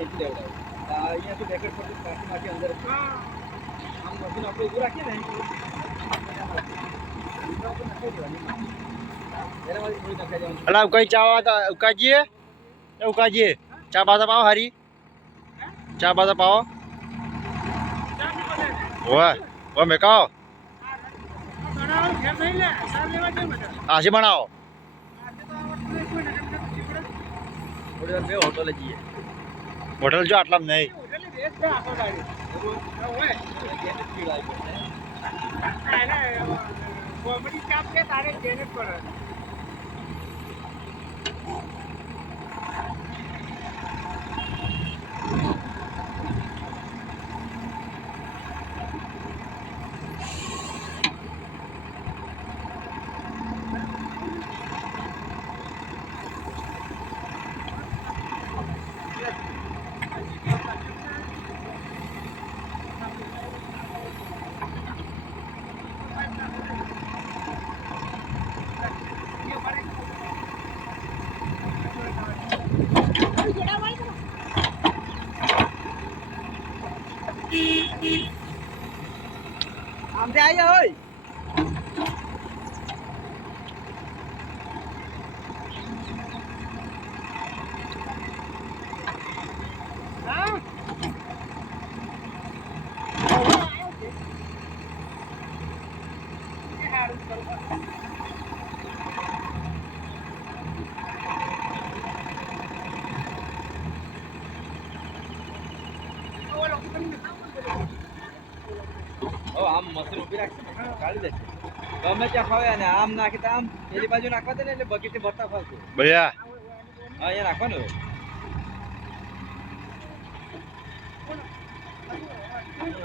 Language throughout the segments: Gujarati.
ખેંચી લેવડાવે અહીંયાથી પેકેટ પર કાચીમાંથી અંદર આમ મશીન આપણે ઊભું રાખીએ ને એના ઉપર નખાઈ દેવાની એનામાંથી થોડી નખાઈ દેવાની અલા કઈ ચા ઉકાજીએ ઉકાજીએ ચા બાતા પાવો હારી ચા બાતા પાવો ઓય ઓ મેકાઓ આસી બનાવો થોડી વાર બે હોટલે જઈએ હોટલ જો આટલા નહીં આમ તે આયા હોય આમ મશીન ઉભી રાખશે ને કાઢી દેશે ગમે ત્યાં ફાવે અને આમ નાખી તો આમ પેલી બાજુ નાખવા દે ને એટલે બગીચે ભરતા ફાવશે ભૈયા હા અહીંયા નાખવાનું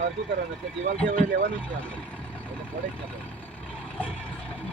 અડધું કરવાનું એટલે દિવાલથી હવે લેવાનું જ છે આપણે એટલે પડે જ ના પડે